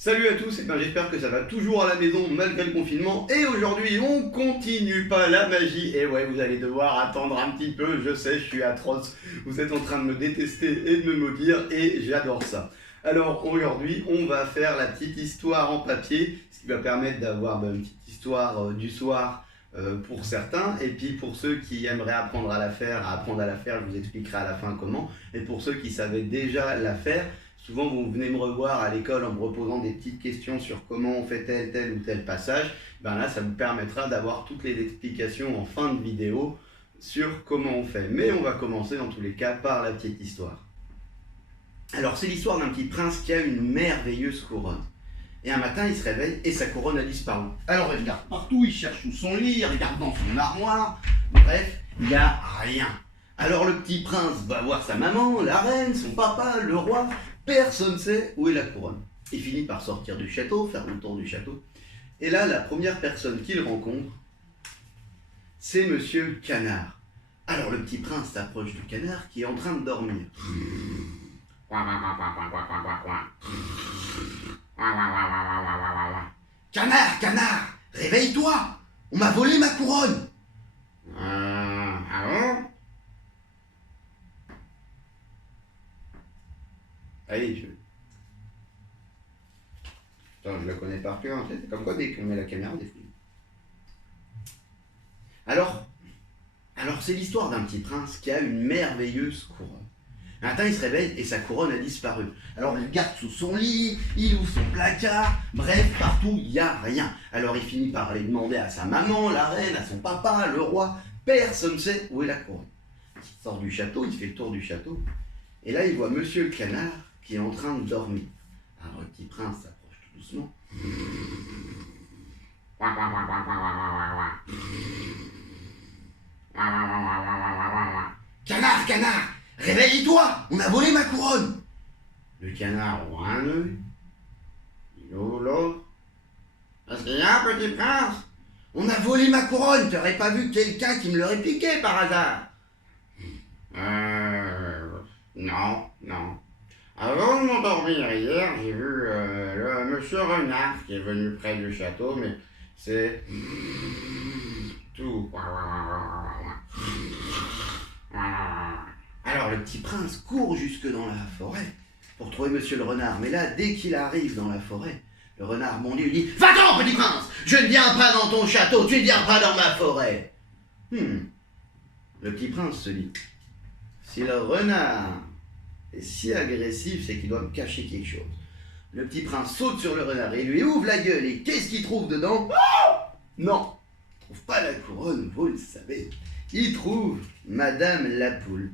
Salut à tous, et ben j'espère que ça va toujours à la maison malgré le confinement. Et aujourd'hui, on continue pas la magie. Et ouais, vous allez devoir attendre un petit peu, je sais, je suis atroce. Vous êtes en train de me détester et de me maudire, et j'adore ça. Alors aujourd'hui, on va faire la petite histoire en papier, ce qui va permettre d'avoir une petite histoire du soir pour certains. Et puis pour ceux qui aimeraient apprendre à la faire, je vous expliquerai à la fin comment. Et pour ceux qui savaient déjà la faire, souvent, vous venez me revoir à l'école en me reposant des petites questions sur comment on fait tel ou tel passage. Ben là, ça vous permettra d'avoir toutes les explications en fin de vidéo sur comment on fait. Mais on va commencer dans tous les cas par la petite histoire. Alors, c'est l'histoire d'un petit prince qui a une merveilleuse couronne. Et un matin, il se réveille et sa couronne a disparu. Alors, il regarde partout, il cherche sous son lit, il regarde dans son armoire. Bref, il n'y a rien. Alors, le petit prince va voir sa maman, la reine, son papa, le roi. Personne ne sait où est la couronne. Il finit par sortir du château, faire le tour du château. Et là, la première personne qu'il rencontre, c'est Monsieur Canard. Alors le petit prince s'approche du canard qui est en train de dormir. Canard, canard, réveille-toi! On m'a volé ma couronne! Ah bon? Allez, Attends, je la connais par cœur, c'est comme quoi dès qu'on met la caméra, des films. Alors c'est l'histoire d'un petit prince qui a une merveilleuse couronne. Un matin, il se réveille et sa couronne a disparu. Alors il regarde sous son lit, il ouvre son placard, bref, partout, il n'y a rien. Alors il finit par aller demander à sa maman, la reine, à son papa, le roi. Personne ne sait où est la couronne. Il sort du château, il fait le tour du château. Et là, il voit Monsieur le Canard qui est en train de dormir. Alors le petit prince s'approche tout doucement. Canard, canard, réveille-toi, on a volé ma couronne. Le canard ouvre un œil, il ouvre l'autre. Qu'est-ce qu'il y a, petit prince? On a volé ma couronne, t'aurais pas vu quelqu'un qui me l'aurait piqué par hasard? Non. Avant de m'endormir hier, j'ai vu le monsieur Renard qui est venu près du château, mais c'est tout. Alors le petit prince court jusque dans la forêt pour trouver monsieur le renard, mais là, dès qu'il arrive dans la forêt, le renard bondit lui dit « Va-t'en, petit prince, je ne viens pas dans ton château, tu ne viens pas dans ma forêt. » Le petit prince se dit « Si le renard est si agressif, c'est qu'il doit me cacher quelque chose. » Le petit prince saute sur le renard et lui ouvre la gueule, et qu'est-ce qu'il trouve dedans? Non, il ne trouve pas la couronne, vous le savez. Il trouve Madame la Poule.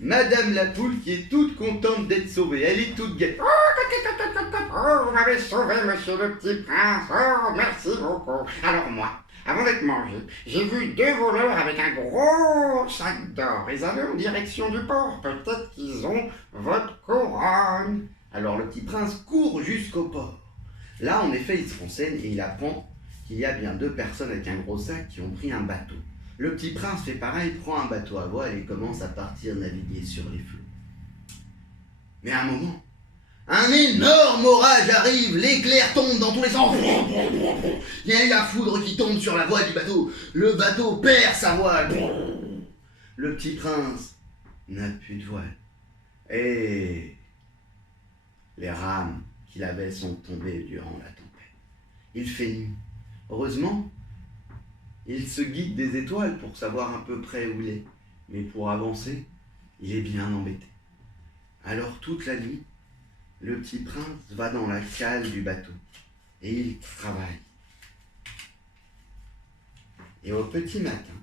Madame la Poule qui est toute contente d'être sauvée. Elle est toute gaie. Oh, vous m'avez sauvé, monsieur le petit prince. Oh, merci beaucoup. Alors moi, avant d'être mangé, j'ai vu deux voleurs avec un gros sac d'or. Ils allaient en direction du port. Peut-être qu'ils ont votre couronne. Alors le petit prince court jusqu'au port. Là, en effet, il se renseigne et il apprend qu'il y a bien deux personnes avec un gros sac qui ont pris un bateau. Le petit prince fait pareil, prend un bateau à voile et commence à partir naviguer sur les flots. Mais à un moment, un énorme orage arrive, l'éclair tombe dans tous les sens. Il y a eu la foudre qui tombe sur la voile du bateau. Le bateau perd sa voile. Le petit prince n'a plus de voile. Et les rames qu'il avait sont tombées durant la tempête. Il fait nuit. Heureusement, il se guide des étoiles pour savoir à peu près où il est. Mais pour avancer, il est bien embêté. Alors toute la nuit, le petit prince va dans la cale du bateau et il travaille. Et au petit matin,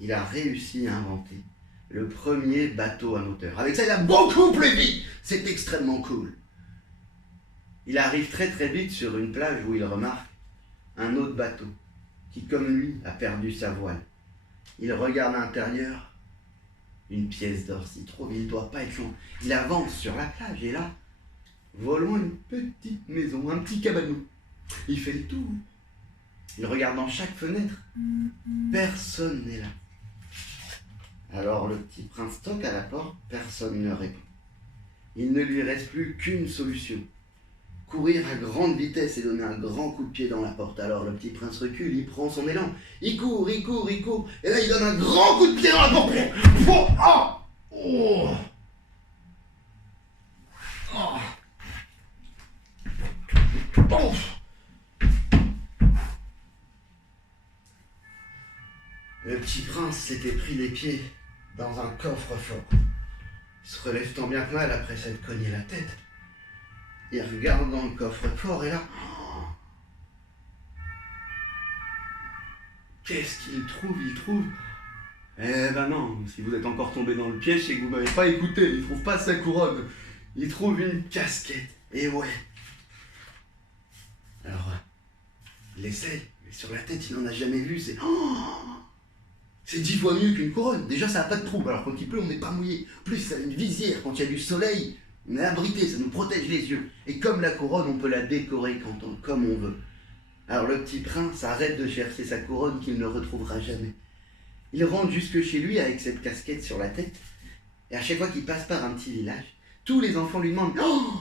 il a réussi à inventer le premier bateau à moteur. Avec ça, il a beaucoup plus vite. C'est extrêmement cool. Il arrive très vite sur une plage où il remarque un autre bateau qui, comme lui, a perdu sa voile. Il regarde à l'intérieur, une pièce d'or s'y trouve, il ne doit pas être loin. Il avance sur la plage et là, volant une petite maison, un petit cabanon. Il fait le tour. Il regarde dans chaque fenêtre. Personne n'est là. Alors le petit prince toque à la porte, personne ne répond. Il ne lui reste plus qu'une solution. courir à grande vitesse et donner un grand coup de pied dans la porte. Alors le petit prince recule, il prend son élan, il court, et là il donne un grand coup de pied dans la porte. Oh, oh, oh, oh. Le petit prince s'était pris les pieds dans un coffre-fort. Il se relève tant bien que mal après s'être cogné la tête. Il regarde dans le coffre-fort et là... Qu'est-ce qu'il trouve? Il trouve... Eh ben non, si vous êtes encore tombé dans le piège, c'est que vous m'avez pas écouté. Il trouve pas sa couronne. Il trouve une casquette. Et ouais. Alors, il essaye, mais sur la tête, il n'en a jamais vu. C'est 10 fois mieux qu'une couronne. Déjà, ça n'a pas de trou. Alors, quand il pleut, on n'est pas mouillé. Plus, ça a une visière. Quand il y a du soleil, on est abrité. Ça nous protège les yeux. Et comme la couronne, on peut la décorer comme on veut. Alors, le petit prince arrête de chercher sa couronne qu'il ne retrouvera jamais. Il rentre jusque chez lui avec cette casquette sur la tête. Et à chaque fois qu'il passe par un petit village, tous les enfants lui demandent « Oh,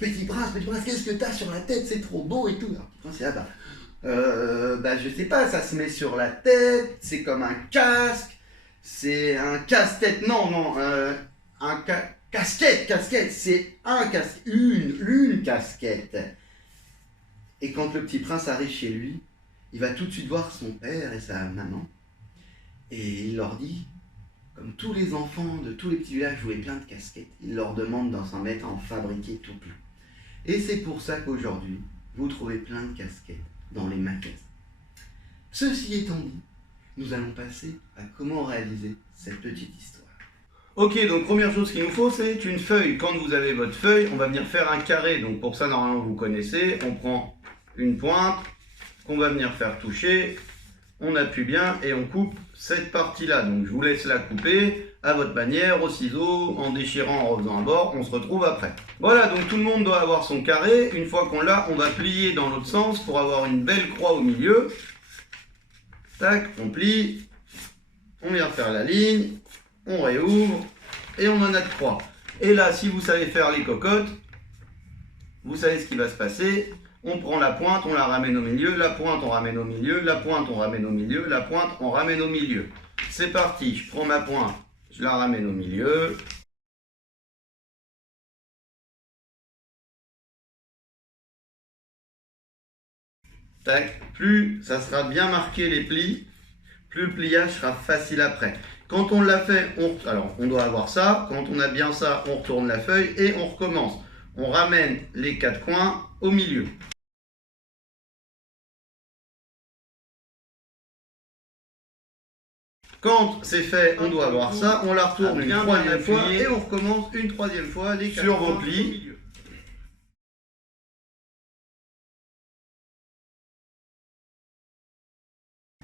petit prince, qu'est-ce que t'as sur la tête? C'est trop beau et tout. » Alors, le petit prince est là, je sais pas, ça se met sur la tête, c'est comme un casque, c'est un casse-tête, casquette, c'est un casque, une casquette. Et quand le petit prince arrive chez lui, il va tout de suite voir son père et sa maman, et il leur dit, comme tous les enfants de tous les petits villages jouaient plein de casquettes, il leur demande d'en s'en mettre à en fabriquer tout plein. Et c'est pour ça qu'aujourd'hui, vous trouvez plein de casquettes dans les magasins. Ceci étant dit, nous allons passer à comment réaliser cette petite histoire. Ok, donc première chose qu'il nous faut, c'est une feuille. Quand vous avez votre feuille, on va venir faire un carré. Donc pour ça, normalement, vous connaissez. On prend une pointe qu'on va venir faire toucher. On appuie bien et on coupe cette partie-là. Donc je vous laisse la couper à votre manière, au ciseau, en déchirant, en refaisant un bord. On se retrouve après. Voilà, donc tout le monde doit avoir son carré. Une fois qu'on l'a, on va plier dans l'autre sens pour avoir une belle croix au milieu. Tac, on plie. On vient faire la ligne. On réouvre. Et on en a 3. Et là, si vous savez faire les cocottes, vous savez ce qui va se passer. On prend la pointe, on la ramène au milieu, la pointe, on ramène au milieu, la pointe, on ramène au milieu, la pointe, on ramène au milieu. C'est parti, je prends ma pointe, je la ramène au milieu. Tac, plus ça sera bien marqué les plis, plus le pliage sera facile après. Quand on l'a fait, alors on doit avoir ça, quand on a bien ça, on retourne la feuille et on recommence. On ramène les 4 coins au milieu. Quand c'est fait, on doit avoir ça, on la retourne une 3e fois et on recommence une 3e fois les 4 sur vos plis.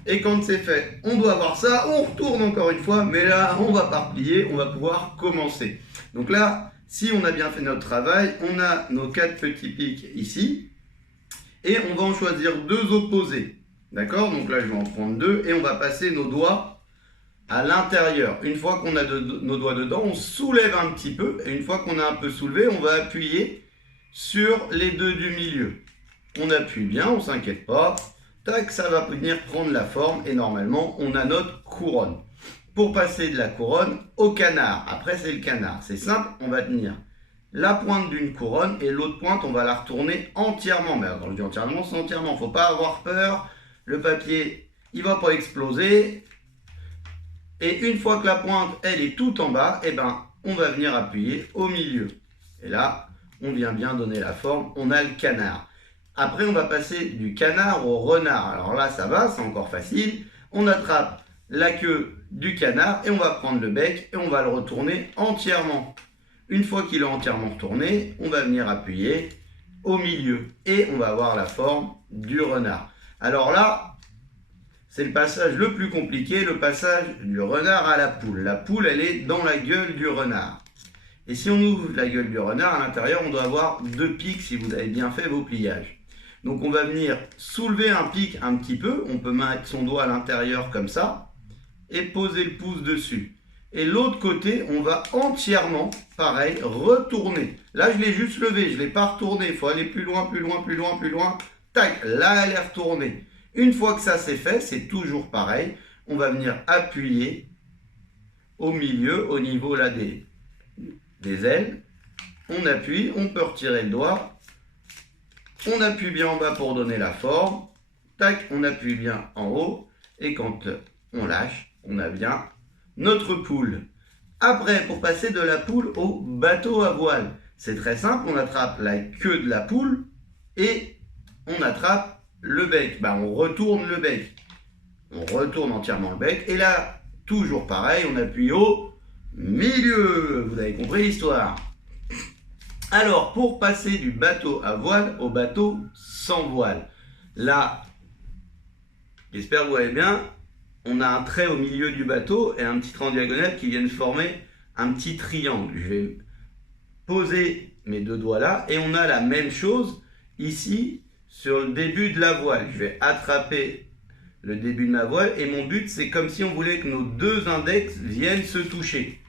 Et quand c'est fait, on doit avoir ça, on retourne encore une fois, mais là, on va pas replier, on va pouvoir commencer. Donc là, si on a bien fait notre travail, on a nos 4 petits pics ici, et on va en choisir 2 opposés. D'accord? Donc là, je vais en prendre 2, et on va passer nos doigts à l'intérieur. Une fois qu'on a nos doigts dedans, on soulève un petit peu, et une fois qu'on a un peu soulevé, on va appuyer sur les 2 du milieu. On appuie bien, on ne s'inquiète pas. Tac, ça va venir prendre la forme et normalement on a notre couronne. Pour passer de la couronne au canard, après c'est le canard, c'est simple, on va tenir la pointe d'une couronne et l'autre pointe on va la retourner entièrement. Mais quand je dis entièrement, c'est entièrement, faut pas avoir peur, le papier il va pas exploser. Et une fois que la pointe elle est tout en bas, et ben on va venir appuyer au milieu. Et là, on vient bien donner la forme, on a le canard. Après, on va passer du canard au renard. Alors là, ça va, c'est encore facile. On attrape la queue du canard et on va prendre le bec et on va le retourner entièrement. Une fois qu'il est entièrement retourné, on va venir appuyer au milieu et on va avoir la forme du renard. Alors là, c'est le passage le plus compliqué, le passage du renard à la poule. La poule, elle est dans la gueule du renard. Et si on ouvre la gueule du renard, à l'intérieur, on doit avoir 2 pics si vous avez bien fait vos pliages. Donc on va venir soulever un pic un petit peu, on peut mettre son doigt à l'intérieur comme ça, et poser le pouce dessus. Et l'autre côté, on va entièrement, pareil, retourner. Là, je l'ai juste levé, je ne l'ai pas retourné. Il faut aller plus loin, plus loin, plus loin, plus loin. Tac, là, elle est retournée. Une fois que ça c'est fait, c'est toujours pareil. On va venir appuyer au milieu, au niveau là des ailes. On appuie, on peut retirer le doigt. On appuie bien en bas pour donner la forme. Tac, on appuie bien en haut. Et quand on lâche, on a bien notre poule. Après, pour passer de la poule au bateau à voile, c'est très simple. On attrape la queue de la poule et on attrape le bec. On retourne le bec. On retourne entièrement le bec. Et là, toujours pareil, on appuie au milieu. Vous avez compris l'histoire. Alors, pour passer du bateau à voile au bateau sans voile, là, j'espère que vous voyez bien, on a un trait au milieu du bateau et un petit trait en diagonale qui viennent former un petit triangle. Je vais poser mes deux doigts là et on a la même chose ici sur le début de la voile. Je vais attraper le début de ma voile et mon but c'est comme si on voulait que nos deux index viennent se toucher.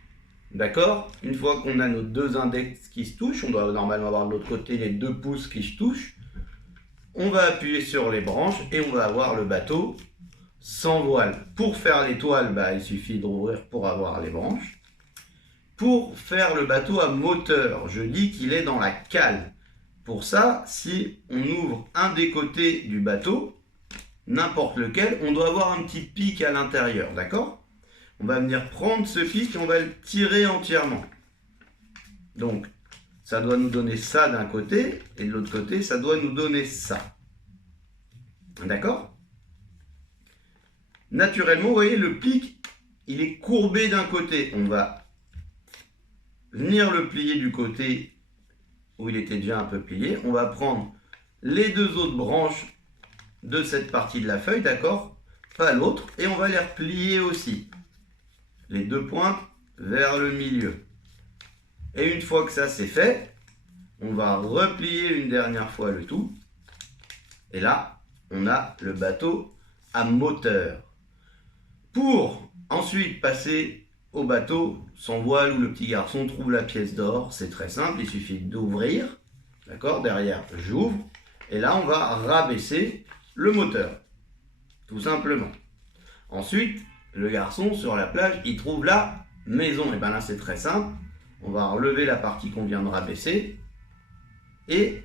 D'accord? Une fois qu'on a nos deux index qui se touchent, on doit normalement avoir de l'autre côté les deux pouces qui se touchent. On va appuyer sur les branches et on va avoir le bateau sans voile. Pour faire l'étoile, il suffit d'ouvrir pour avoir les branches. Pour faire le bateau à moteur, je dis qu'il est dans la cale. Pour ça, si on ouvre un des côtés du bateau, n'importe lequel, on doit avoir un petit pic à l'intérieur, d'accord? On va venir prendre ce pic et on va le tirer entièrement. Donc, ça doit nous donner ça d'un côté, et de l'autre côté, ça doit nous donner ça. D'accord? Naturellement, vous voyez, le pic, il est courbé d'un côté. On va venir le plier du côté où il était déjà un peu plié. On va prendre les deux autres branches de cette partie de la feuille, d'accord? Pas l'autre, et on va les replier aussi. Les deux pointes vers le milieu. Et une fois que ça c'est fait, on va replier une dernière fois le tout. Et là, on a le bateau à moteur. Pour ensuite passer au bateau sans voile où le petit garçon trouve la pièce d'or, c'est très simple, il suffit d'ouvrir, d'accord, derrière j'ouvre, et là on va rabaisser le moteur, tout simplement. Ensuite, le garçon sur la plage, il trouve la maison, et bien là c'est très simple, on va relever la partie qu'on vient de rabaisser, et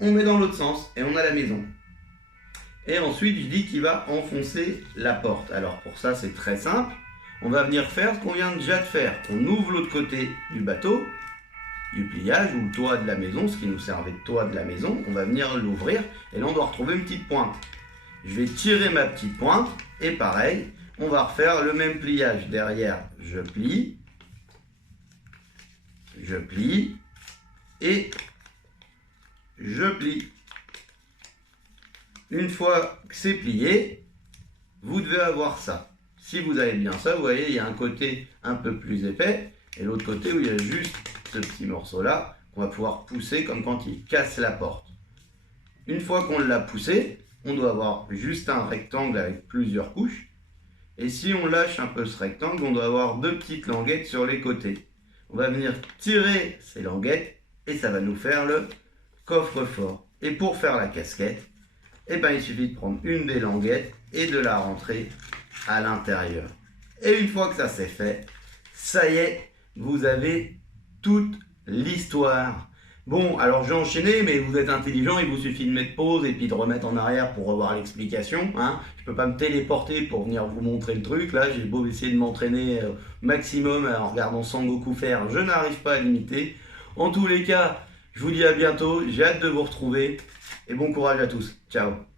on met dans l'autre sens, et on a la maison. Et ensuite, je dis qu'il va enfoncer la porte. Alors pour ça, c'est très simple. On va venir faire ce qu'on vient déjà de faire. On ouvre l'autre côté du bateau, du pliage, ou le toit de la maison, ce qui nous servait de toit de la maison. On va venir l'ouvrir, et là, on doit retrouver une petite pointe. Je vais tirer ma petite pointe, et pareil, on va refaire le même pliage. Derrière, je plie, et je plie. Une fois que c'est plié, vous devez avoir ça. Si vous avez bien ça, vous voyez, il y a un côté un peu plus épais et l'autre côté où il y a juste ce petit morceau-là qu'on va pouvoir pousser comme quand il casse la porte. Une fois qu'on l'a poussé, on doit avoir juste un rectangle avec plusieurs couches. Et si on lâche un peu ce rectangle, on doit avoir deux petites languettes sur les côtés. On va venir tirer ces languettes et ça va nous faire le coffre-fort. Et pour faire la casquette, il suffit de prendre une des languettes et de la rentrer à l'intérieur. Et une fois que ça c'est fait, ça y est, vous avez toute l'histoire. Bon, alors j'ai enchaîné, mais vous êtes intelligent, il vous suffit de mettre pause et puis de remettre en arrière pour revoir l'explication. Hein. Je ne peux pas me téléporter pour venir vous montrer le truc. Là, j'ai beau essayer de m'entraîner maximum en regardant Sangoku faire, je n'arrive pas à l'imiter. En tous les cas, je vous dis à bientôt, j'ai hâte de vous retrouver et bon courage à tous. Ciao.